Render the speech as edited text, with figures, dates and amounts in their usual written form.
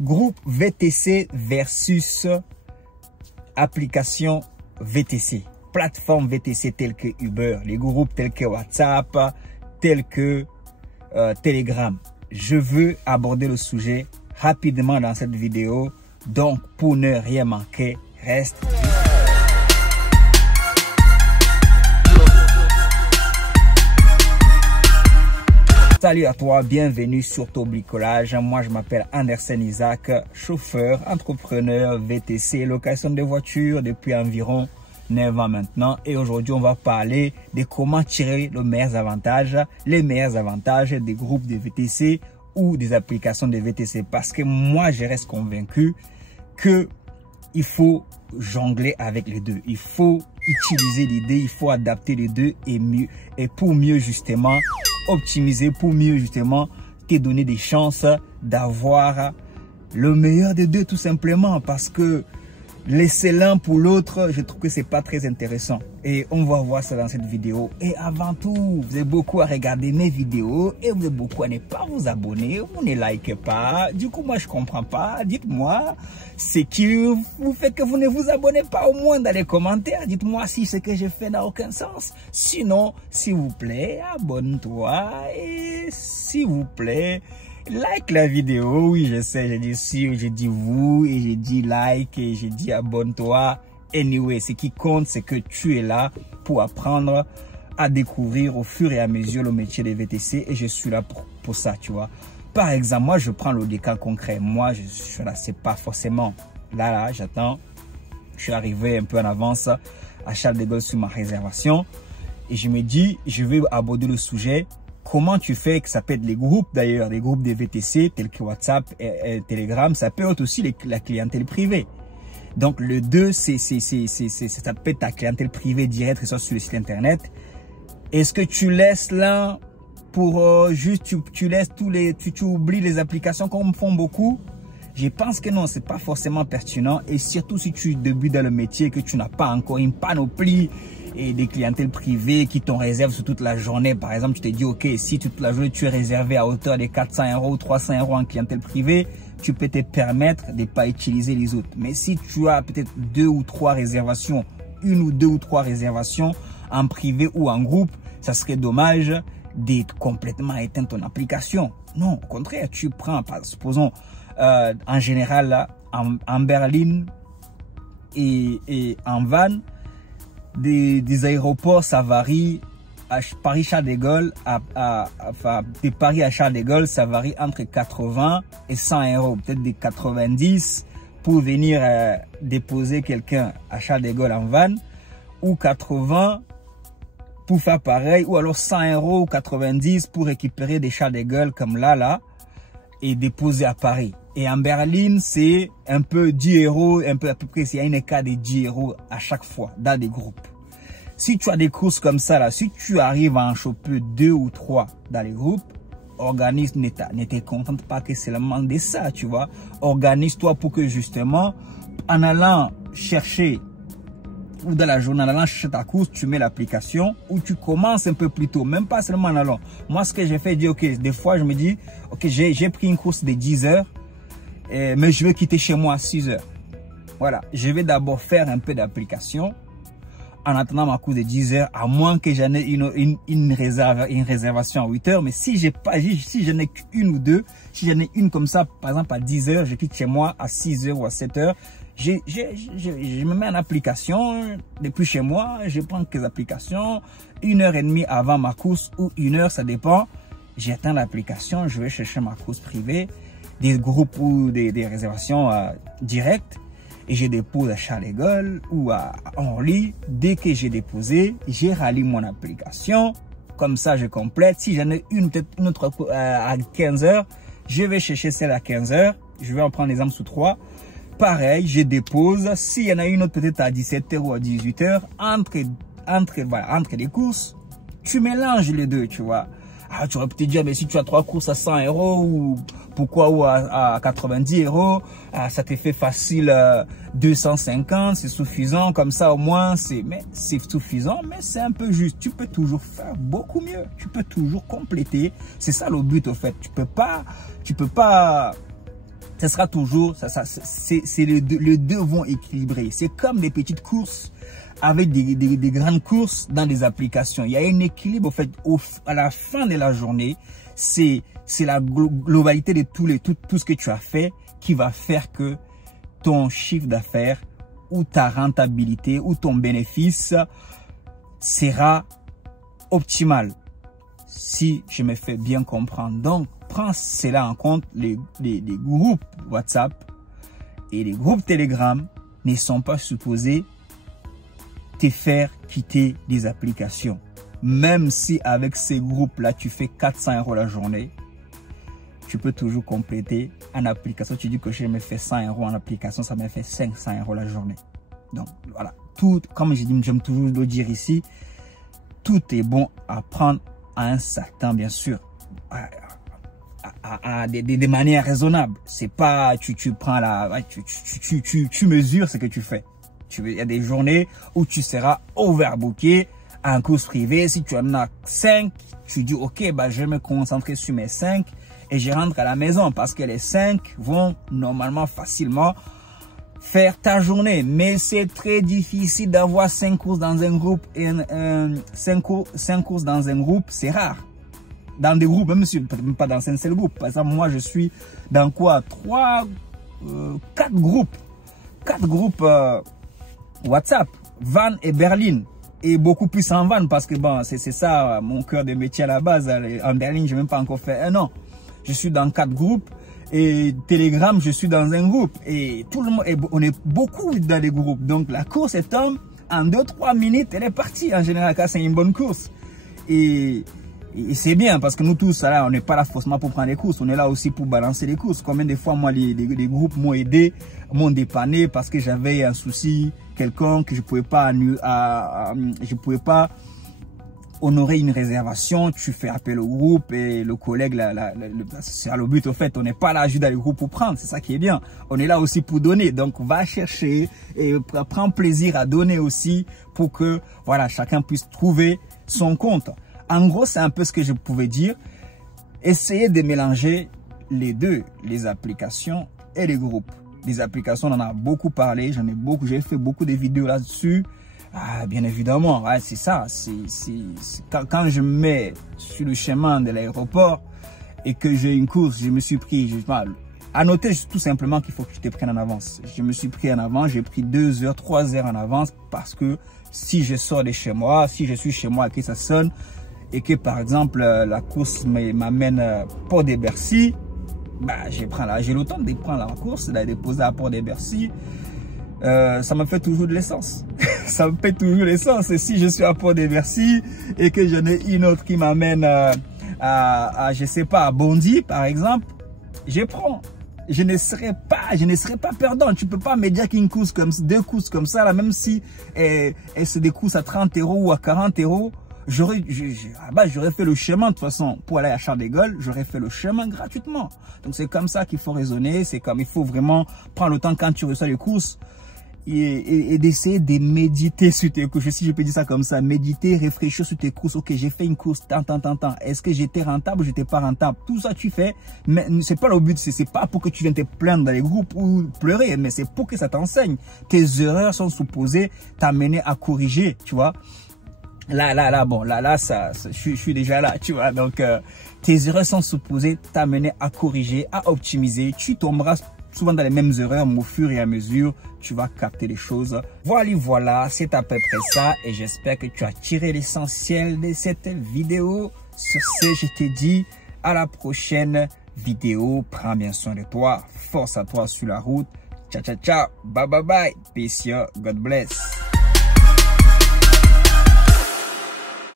Groupe VTC versus application VTC. Plateforme VTC telles que Uber, les groupes tels que WhatsApp, tels que Telegram. Je veux aborder le sujet rapidement dans cette vidéo. Donc, pour ne rien manquer, reste. Salut à toi, bienvenue sur Ton Bricolage. Moi, je m'appelle Anderson Isaac, chauffeur, entrepreneur, VTC, location de voitures depuis environ 9 ans maintenant. Et aujourd'hui, on va parler de comment tirer les meilleurs avantages des groupes de VTC ou des applications de VTC. Parce que moi, je reste convaincu que il faut jongler avec les deux. Il faut utiliser les deux, il faut adapter les deux et pour mieux justement optimiser, pour mieux justement te donner des chances d'avoir le meilleur des deux tout simplement, parce que laisser l'un pour l'autre, je trouve que c'est pas très intéressant. Et on va voir ça dans cette vidéo. Et avant tout, vous êtes beaucoup à regarder mes vidéos et vous êtes beaucoup à ne pas vous abonner, vous ne likez pas. Du coup, moi, je comprends pas. Dites-moi, c'est qui vous fait que vous ne vous abonnez pas au moins dans les commentaires. Dites-moi si ce que je fais n'a aucun sens. Sinon, s'il vous plaît, abonne-toi et s'il vous plaît, like la vidéo. Oui, je sais, j'ai dit si, j'ai dit vous et j'ai dit like et j'ai dit abonne-toi. Anyway, ce qui compte, c'est que tu es là pour apprendre à découvrir au fur et à mesure le métier des VTC et je suis là pour ça, tu vois. Par exemple, moi, je prends le cas concret. Moi, je suis là, c'est pas forcément là, j'attends. Je suis arrivé un peu en avance à Charles de Gaulle sur ma réservation et je me dis, je vais aborder le sujet. Comment tu fais, que ça peut être les groupes d'ailleurs, les groupes de VTC tels que WhatsApp et Telegram, ça peut être aussi la clientèle privée. Donc le 2, ça peut être ta clientèle privée directe, que ce soit sur le site internet. Est-ce que tu laisses l'un pour juste, tu laisses tu oublies les applications comme font beaucoup? Je pense que non, c'est pas forcément pertinent. Et surtout si tu débutes dans le métier, que tu n'as pas encore une panoplie et des clientèles privées qui t'en réservent sur toute la journée. Par exemple, tu te dis, ok, si toute la journée tu es réservé à hauteur de 400 € ou 300 € en clientèle privée, tu peux te permettre de ne pas utiliser les autres. Mais si tu as peut-être 2 ou 3 réservations, 1 ou 2 ou 3 réservations en privé ou en groupe, ça serait dommage d'être complètement éteindre ton application. Non, au contraire, tu prends, supposons, en général, là, en berline et en van, des aéroports, ça varie. À Paris-Charles de Gaulle, de Paris à Charles de Gaulle, ça varie entre 80 et 100 €, peut-être des 90 pour venir déposer quelqu'un à Charles de Gaulle en van, ou 80 pour faire pareil, ou alors 100 € ou 90 pour récupérer des Charles de Gaulle comme là, et déposer à Paris. Et en berline, c'est un peu 10 €, un peu à peu près, il y a une écart de 10 € à chaque fois dans des groupes. Si tu as des courses comme ça, là, si tu arrives à en choper 2 ou 3 dans les groupes, organise-toi, ne te contente pas que c'est seulement de ça, tu vois. Organise-toi pour que justement, en allant chercher, ou dans la journée, en allant chercher ta course, tu mets l'application, ou tu commences un peu plus tôt, même pas seulement en allant. Moi, ce que j'ai fait, ok, des fois, je me dis, ok, j'ai pris une course de 10 heures, mais je veux quitter chez moi à 6 heures. Voilà, je vais d'abord faire un peu d'application, en attendant ma course de 10 heures, à moins que j'en ai une réservation à 8 heures. Mais si j'en ai qu'une ou deux, si j'en ai une comme ça, par exemple à 10 heures, je quitte chez moi à 6 heures ou à 7 heures, je me mets en application depuis chez moi, je prends quelques applications, 1h30 avant ma course ou 1 heure, ça dépend. J'atteins l'application, je vais chercher ma course privée, des groupes ou des réservations directes. Et je dépose à Charles de Gaulle ou à Orly. Dès que j'ai déposé, j'ai rallié mon application. Comme ça, je complète. Si j'en ai peut-être une autre à 15 heures, je vais chercher celle à 15 heures. Je vais en prendre l'exemple sous 3. Pareil, je dépose. S'il y en a une autre peut-être à 17 h ou à 18 h, entre les courses, tu mélanges les deux, tu vois. Ah, tu aurais pu te dire, mais si tu as 3 courses à 100 € ou pourquoi ou à 90 €, ça te fait facile 250, c'est suffisant. Comme ça, au moins, c'est suffisant, mais c'est un peu juste. Tu peux toujours faire beaucoup mieux. Tu peux toujours compléter. C'est ça le but, au fait. Tu peux pas Ce sera toujours, c'est les deux vont équilibrer. C'est comme des petites courses avec des grandes courses dans des applications. Il y a un équilibre, en fait, à la fin de la journée. C'est la globalité de tout ce que tu as fait qui va faire que ton chiffre d'affaires ou ta rentabilité ou ton bénéfice sera optimal. Si je me fais bien comprendre. Donc, prends cela en compte. Les groupes WhatsApp et les groupes Telegram ne sont pas supposés te faire quitter des applications. Même si avec ces groupes-là, tu fais 400 € la journée, tu peux toujours compléter en application. Tu dis que je me fais 100 € en application, ça me fait 500 € la journée. Donc, voilà. Tout, comme j'aime toujours le dire ici, tout est bon à prendre à un certain, bien sûr, des manières raisonnables. C'est pas, tu prends tu mesures ce que tu fais. Il y a des journées où tu seras overbooké en course privée. Si tu en as 5, tu dis, ok, bah, je vais me concentrer sur mes 5 et je rentre à la maison parce que les 5 vont normalement facilement faire ta journée. Mais c'est très difficile d'avoir 5 courses dans un groupe et 5 courses dans un groupe, c'est rare. Dans des groupes, même si peut-être pas dans un seul groupe. Par exemple, moi, je suis dans quoi? 4 groupes. 4 groupes WhatsApp, Van et Berlin. Et beaucoup plus en Van parce que bon, c'est ça mon cœur de métier à la base. En Berlin, je n'ai même pas encore fait un an. Je suis dans 4 groupes. Et Telegram, je suis dans un groupe. Et tout le monde, on est beaucoup dans les groupes. Donc la course est en 2-3 minutes, elle est partie. En général, quand c'est une bonne course. Et c'est bien parce que nous tous, là, on n'est pas là forcément pour prendre les courses. On est là aussi pour balancer les courses. Combien de fois, moi, les groupes m'ont aidé, m'ont dépanné parce que j'avais un souci quelconque que je pouvais pas honorer une réservation. Tu fais appel au groupe et le collègue, c'est le but, au fait, on n'est pas là juste dans les groupes pour prendre. C'est ça qui est bien. On est là aussi pour donner. Donc, va chercher et prends plaisir à donner aussi pour que, voilà, chacun puisse trouver son compte. En gros, c'est un peu ce que je pouvais dire. Essayez de mélanger les deux, les applications et les groupes. Les applications, on en a beaucoup parlé, j'ai fait beaucoup de vidéos là-dessus. Ah, bien évidemment, ouais, c'est ça. Quand je me mets sur le chemin de l'aéroport et que j'ai une course, je me suis pris, à noter tout simplement qu'il faut que tu te prennes en avance. Je me suis pris en avance, j'ai pris 2 heures, 3 heures en avance parce que si je sors de chez moi, si je suis chez moi et que ça sonne, et que par exemple la course m'amène Port de Bercy, bah, j'ai le temps de prendre la course, de la déposer à Port de Bercy. Ça me fait toujours de l'essence. Ça me fait toujours l'essence. Et si je suis à Port de Bercy et que j'en ai une autre qui m'amène je sais pas, à Bondy par exemple, je prends. Je ne serai pas perdant. Tu peux pas me dire qu'une course comme 2 courses comme ça, là, même si c'est des courses à 30 € ou à 40 €, j'aurais fait le chemin de toute façon pour aller à Charles de Gaulle, j'aurais fait le chemin gratuitement. Donc c'est comme ça qu'il faut raisonner, c'est comme il faut vraiment prendre le temps quand tu reçois les courses et d'essayer de méditer sur tes courses. Si je peux dire ça comme ça, méditer, réfléchir sur tes courses. Ok, j'ai fait une course, tant. Est-ce que j'étais rentable ou j'étais pas rentable? Tout ça tu fais, mais c'est pas le but, c'est pas pour que tu viennes te plaindre dans les groupes ou pleurer, mais c'est pour que ça t'enseigne. Tes erreurs sont supposées t'amener à corriger, tu vois. Là, je suis déjà là, tu vois. Donc, tes erreurs sont supposées t'amener à corriger, à optimiser. Tu tomberas souvent dans les mêmes erreurs, mais au fur et à mesure, tu vas capter les choses. Voilà, c'est à peu près ça. Et j'espère que tu as tiré l'essentiel de cette vidéo. Sur ce, je te dis à la prochaine vidéo. Prends bien soin de toi. Force à toi sur la route. Ciao. Bye. Peace, God bless.